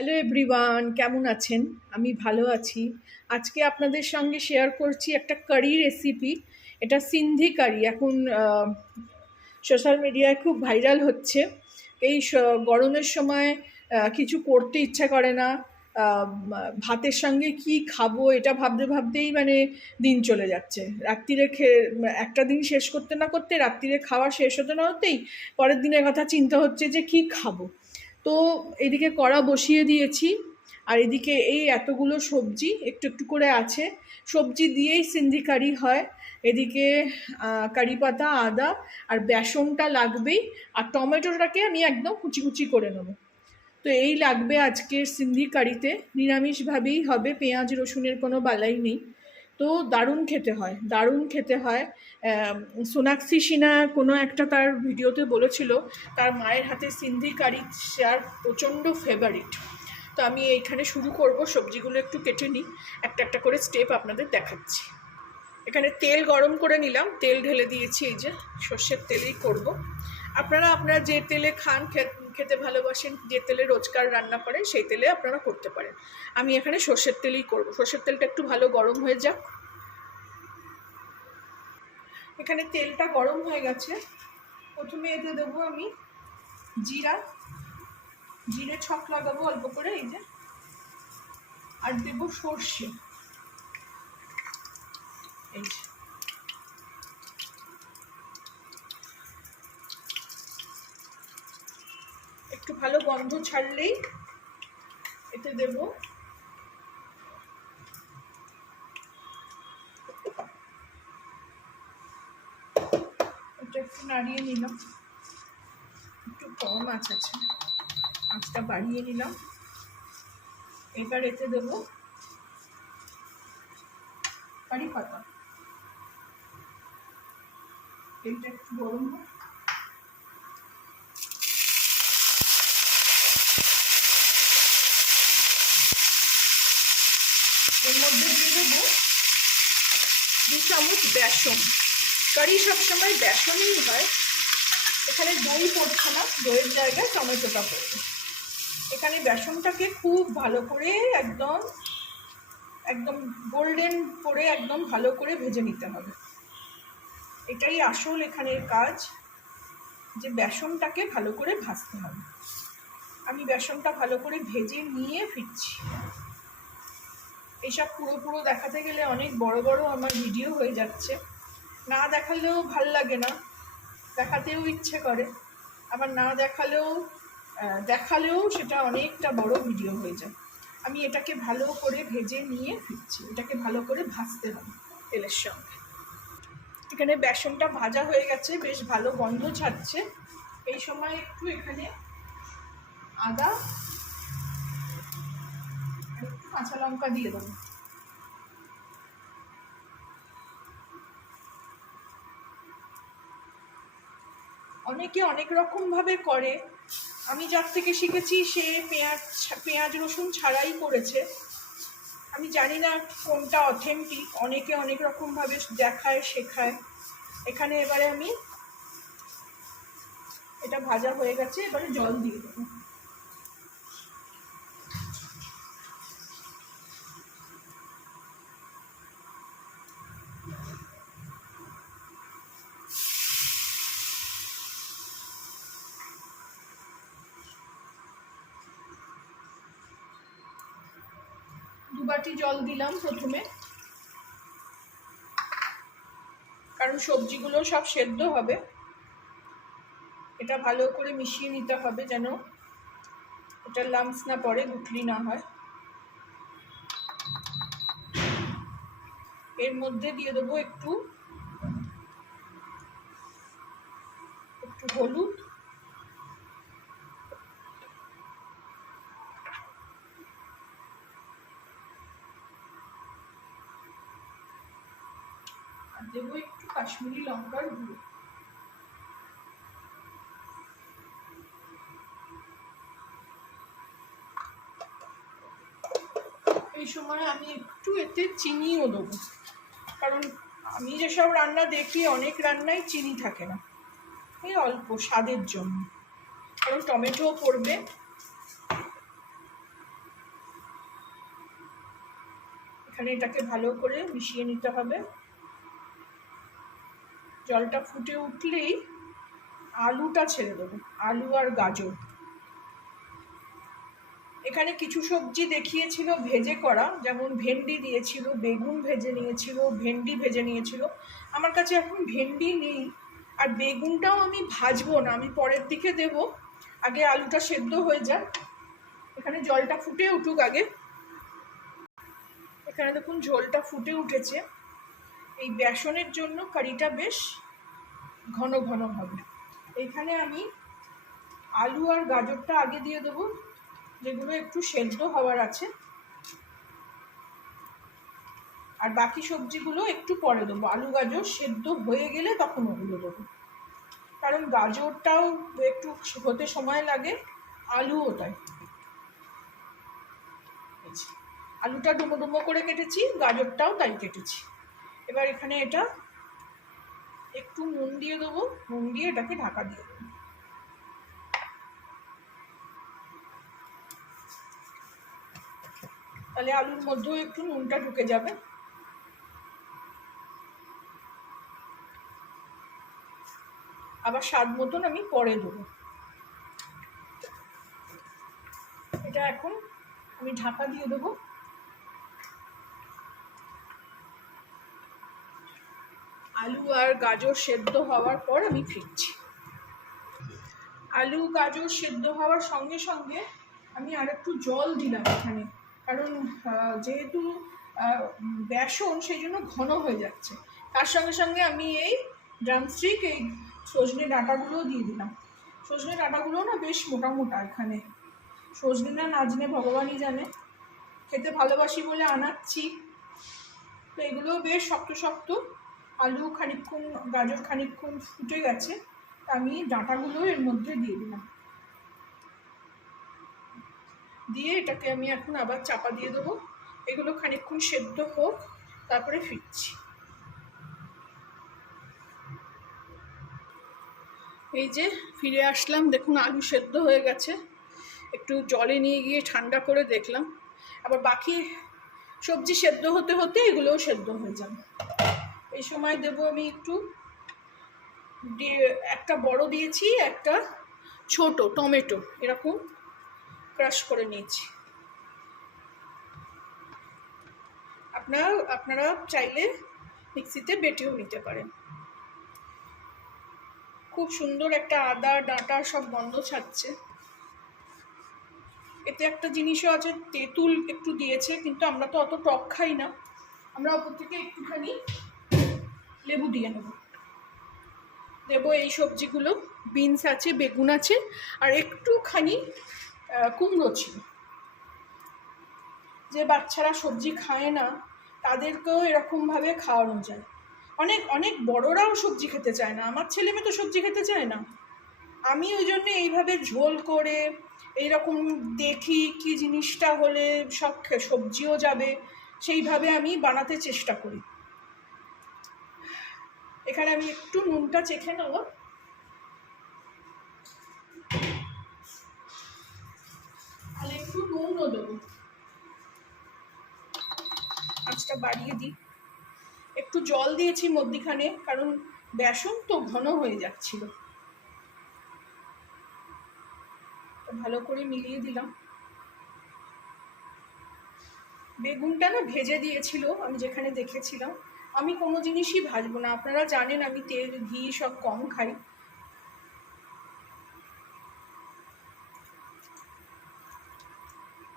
Hello everyone, কেমন আছেন? আমি ভালো আছি। আজকে আপনাদের সঙ্গে শেয়ার করছি একটা কারি রেসিপি। এটা সিন্ধি কারি। এখন সোশ্যাল মিডিয়ায় খুব ভাইরাল হচ্ছে। এই গরমের সময় কিছু করতে ইচ্ছা করে না। ভাতের সঙ্গে কি খাবো এটা ভাবতে ভাবতেই মানে দিন চলে যাচ্ছে। রাত্তিরে একটা দিন শেষ করতে না করতে রাত্তিরে খাওয়া শেষ হতে না হতেই পরের দিনের কথা চিন্তা হচ্ছে যে কি খাবো। তো এদিকে কড়া বসিয়ে দিয়েছি, আর এদিকে এই এতগুলো সবজি একটু একটু করে আছে। সবজি দিয়েই সিন্ধি কারি হয়। এদিকে কারি পাতা, আদা আর বেসনটা লাগবেই। আর টমেটোটাকে আমি একদম কুচি কুচি করে নেবো। তো এই লাগবে আজকের সিন্ধি কারিতে। নিরামিষভাবেই হবে, পেঁয়াজ রসুনের কোনো বালাই নেই। তো দারুণ খেতে হয়, দারুণ খেতে হয়। সোনাক্ষী সিনহা কোনো একটা তার ভিডিওতে বলেছিল তার মায়ের হাতে সিন্ধি কারি তার প্রচণ্ড ফেভারিট। তো আমি এইখানে শুরু করব। সবজিগুলো একটু কেটে নিই, একটা একটা করে স্টেপ আপনাদের দেখাচ্ছি। এখানে তেল গরম করে নিলাম, তেল ঢেলে দিয়েছি। এই যে সর্ষের তেলেই করব। আপনারা যে তেলে খান, খেতে ভালোবাসেন, যে তেলে রোজকার রান্না করেন সেই তেলে আপনারা করতে পারেন। আমি এখানে সর্ষের তেলেই করব। সর্ষের তেলটা একটু ভালো গরম হয়ে যাক। এখানে তেলটা গরম হয়ে গেছে। প্রথমে এতে দেবো আমি জিরে ছক লাগাবো অল্প করে, এই যে। আর দেবো সর্ষে, এই যে। একটু ভালো গন্ধ ছাড়লেই এতে দেব এটা। একটু নাড়িয়ে নিলাম, একটু কম আঁচ আছে, আঁচটা বাড়িয়ে নিলাম। এবার এতে দেবো কারি পাতা। তেলটা একটু গরম হোক। এর মধ্যে দিয়ে দেবো 2 চামচ বেসন। কারি সবসময় বেসনই হয়। এখানে দই পড়ছে না, দইয়ের জায়গায় টমেটোটা পড়বে। এখানে বেসনটাকে খুব ভালো করে একদম একদম গোল্ডেন করে একদম ভালো করে ভেজে নিতে হবে। এটাই আসল এখানের কাজ, যে বেসনটাকে ভালো করে ভাজতে হবে। আমি বেসনটা ভালো করে ভেজে নিয়ে ফিরছি। এসব পুরো দেখাতে গেলে অনেক বড় বড় আমার ভিডিও হয়ে যাচ্ছে। না দেখালেও ভাল লাগে না, দেখাতেও ইচ্ছে করে। আবার না দেখালেও সেটা অনেকটা বড় ভিডিও হয়ে যায়। আমি এটাকে ভালো করে ভেজে নিয়ে ফিরছি। এটাকে ভালো করে ভাজতে হবে তেলের সঙ্গে। এখানে বেসনটা ভাজা হয়ে গেছে, বেশ ভালো গন্ধ ছাড়ছে। এই সময় একটু এখানে আদা আর একটু কাঁচা লঙ্কা দিয়ে দেবো। অনেকে অনেক রকমভাবে করে। আমি যার থেকে শিখেছি সে পেঁয়াজ রসুন ছাড়াই করেছে। আমি জানি না কোনটা অথেন্টিক, অনেকে অনেক রকমভাবে দেখায় শেখায়। এখানে এবারে আমি এটা ভাজা হয়ে গেছে, এবারে জল দিয়ে দেবো। দু বাটি জল দিলাম প্রথমে, কারণ সবজিগুলো সব সেদ্ধ হবে। এটা ভালো করে মিশিয়ে নিতে হবে যেন এটা লাম্পস না পড়ে, গুটলি না হয়। এর মধ্যে দিয়ে দেবো একটু হলুদ, আর দেবো একটু কাশ্মীরি লঙ্কার গুঁড়ো। এই সময় আমি একটু এতে চিনিও দেবো, কারণ আমি যেসব রান্না দেখি অনেক রান্নায় চিনি থাকে না, এই অল্প স্বাদের জন্য, কারণ টমেটোও পড়বে। এখানে এটাকে ভালো করে মিশিয়ে নিতে হবে। জলটা ফুটে উঠলেই আলুটা ছেড়ে দেবো, আলু আর গাজর। এখানে কিছু সবজি দেখিয়েছিল ভেজে করা, যেমন ভেন্ডি দিয়েছিল, বেগুন ভেজে নিয়েছিল, ভেন্ডি ভেজে নিয়েছিল। আমার কাছে এখন ভেন্ডি নেই, আর বেগুনটাও আমি ভাজবো না, আমি পরের দিকে দেব। আগে আলুটা সেদ্ধ হয়ে যায়, এখানে জলটা ফুটে উঠুক আগে। এখানে দেখুন ঝোলটা ফুটে উঠেছে। এই বেসনের জন্য কারিটা বেশ ঘন ঘন হবে। এখানে আমি আলু আর গাজরটা আগে দিয়ে দেবো, যেগুলো একটু সেদ্ধ হওয়ার আছে, আর বাকি সবজিগুলো একটু পরে দেবো। আলু গাজর সেদ্ধ হয়ে গেলে তখন ওগুলো দেবো, কারণ গাজরটাও একটু হতে সময় লাগে, আলুও তাই। আলুটা ডুমো ডুমো করে কেটেছি, গাজরটাও তাই কেটেছি। এবার এখানে এটা একটু নুন দিয়ে দেবো, নুন দিয়ে এটাকে ঢাকা দিয়ে দেবো। তাহলে আলুর মধ্যেও একটু নুনটা ঢুকে যাবে। আবার স্বাদ মতন আমি পরে দেবো। এটা এখন আমি ঢাকা দিয়ে দেবো। আলু আর গাজর সেদ্ধ হওয়ার পর আমি ফিরছি। আলু গাজর সেদ্ধ হওয়ার সঙ্গে সঙ্গে আমি আর একটু জল দিলাম এখানে, কারণ যেহেতু বেসন সেই জন্য ঘন হয়ে যাচ্ছে। তার সঙ্গে সঙ্গে আমি এই ড্রামস্টিক, এই সজনে ডাঁটাগুলোও দিয়ে দিলাম। সজনে ডাঁটাগুলো না বেশ মোটা মোটা, এখানে সজনে না নাজনে ভগবানই জানে, খেতে ভালোবাসি বলে আনাচ্ছি। তো এগুলো বেশ শক্ত শক্ত। আলু খানিকক্ষণ, গাজর খানিকক্ষণ ফুটে গেছে, আমি ডাঁটাগুলো এর মধ্যে দিয়ে দিলাম। দিয়ে এটাকে আমি এখন আবার চাপা দিয়ে দেবো। এগুলো খানিকক্ষণ সেদ্ধ হোক, তারপরে ফিরছি। এই যে ফিরে আসলাম, দেখুন আলু সেদ্ধ হয়ে গেছে। একটু জলে নিয়ে গিয়ে ঠান্ডা করে দেখলাম। আবার বাকি সবজি সেদ্ধ হতে হতে এগুলোও সেদ্ধ হয়ে যাবে। এই সময় দেবো আমি একটু, একটা বড় দিয়েছি, একটা ছোট টমেটো এরকম ক্রাশ করে নিয়েছি। আপনারা চাইলে মিক্সিতে বেটেও নিতে পারেন। খুব সুন্দর একটা আদা ডাঁটা সব গন্ধ ছাড়ছে। এতে একটা জিনিসও আছে, তেঁতুল একটু দিয়েছে, কিন্তু আমরা তো অত টক খাই না, আমরা ওপর থেকে একটুখানি লেবু দিয়ে দেবো এই সবজিগুলো। বিনস আছে, বেগুন আছে, আর একটুখানি কুমড়ো ছিল। যে বাচ্চারা সবজি খায় না তাদেরকেও এরকমভাবে খাওয়ানো যায়। অনেক অনেক বড়রাও সবজি খেতে চায় না, আমার ছেলে মেয়ে তো সবজি খেতে চায় না। আমি ওই জন্য এইভাবে ঝোল করে এইরকম দেখি কি জিনিসটা হলে সব সবজিও যাবে, সেইভাবে আমি বানাতে চেষ্টা করি। এখানে আমি একটু নুনটা চেখে নেব। আর একটু নুনও দেবো, আঁচটা বাড়িয়ে দিই। একটু জল দিয়েছি মধ্যিখানে, কারণ বেসন তো ঘন হয়ে যাচ্ছিল। ভালো করে মিলিয়ে দিলাম। বেগুনটা না ভেজে দিয়েছিল, আমি যেখানে দেখেছিলাম। আমি কোনো জিনিসই ভাজবো না, আপনারা জানেন আমি তেল ঘি সব কম খাই।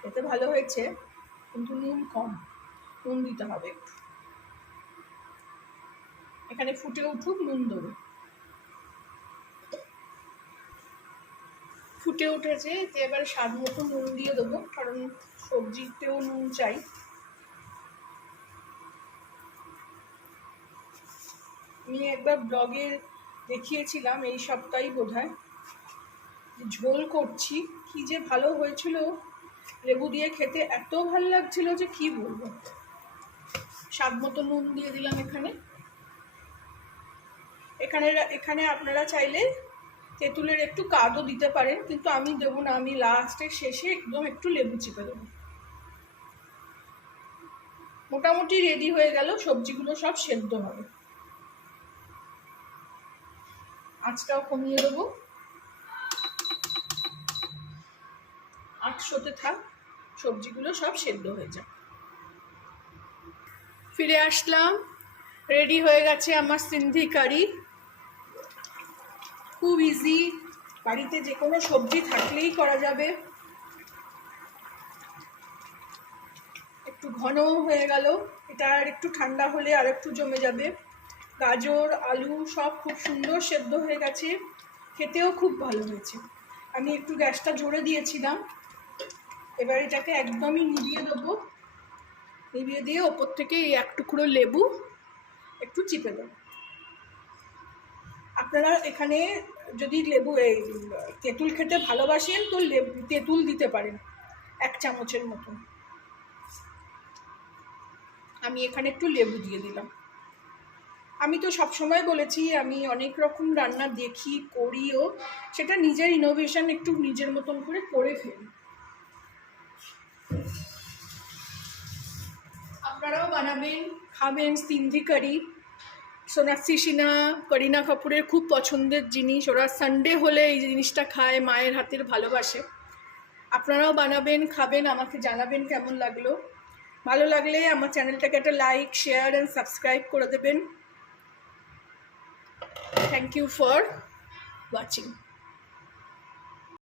খেতে ভালো হয়েছে, কিন্তু নুন কম, নুন দিতে হবে একটু। এখানে ফুটে উঠুক, নুন দেবো। ফুটে উঠেছে, এবার স্বাদ মতো নুন দিয়ে দেবো, কারণ সবজিতেও নুন চাই। আমি একবার ব্লগে দেখিয়েছিলাম, এই সপ্তাহেই বোধহয়, ঝোল করছি, কি যে ভালো হয়েছিল। লেবু দিয়ে খেতে এত ভালো লাগছিল যে কি বলবো। স্বাদ মতো নুন দিয়ে দিলাম এখানে। এখানে আপনারা চাইলে তেঁতুলের একটু কাদও দিতে পারেন, কিন্তু আমি দেবো না, আমি লাস্টের শেষে একদম একটু লেবু চিপে দেবো। মোটামুটি রেডি হয়ে গেল, সবজিগুলো সব সেদ্ধ হবে। আঁচটাও কমিয়ে দেবো, 800-তে থাক, সবজিগুলো সব সেদ্ধ হয়ে যাক। ফিরে আসলাম, রেডি হয়ে গেছে আমার সিন্ধি কারি। খুব ইজি, বাড়িতে যে কোনো সবজি থাকলেই করা যাবে। একটু ঘন হয়ে গেল, এটা আর একটু ঠান্ডা হলে আর একটু জমে যাবে। গাজর আলু সব খুব সুন্দর সেদ্ধ হয়ে গেছে, খেতেও খুব ভালো হয়েছে। আমি একটু গ্যাসটা জোরে দিয়েছিলাম, এবার এটাকে একদমই নিভিয়ে দেবো। নিভিয়ে দিয়ে ওপর থেকে এই এক টুকরো লেবু একটু চিপে দেবো। আপনারা এখানে যদি লেবু এই তেঁতুল খেতে ভালোবাসেন তো তেঁতুল দিতে পারেন 1 চামচের মতন। আমি এখানে একটু লেবু দিয়ে দিলাম। আমি তো সবসময় বলেছি আমি অনেক রকম রান্না দেখি, করিও, সেটা নিজের ইনোভেশন একটু নিজের মতন করে ফেলি। আপনারাও বানাবেন, খাবেন সিন্ধি কারি। সোনাক্ষী সিনহা, করিনা কাপুরের খুব পছন্দের জিনিস, ওরা সানডে হলে এই জিনিসটা খায়, মায়ের হাতের ভালোবাসে। আপনারাও বানাবেন, খাবেন, আমাকে জানাবেন কেমন লাগলো। ভালো লাগলে আমার চ্যানেলটাকে একটা লাইক, শেয়ার অ্যান্ড সাবস্ক্রাইব করে দেবেন। Thank you for watching.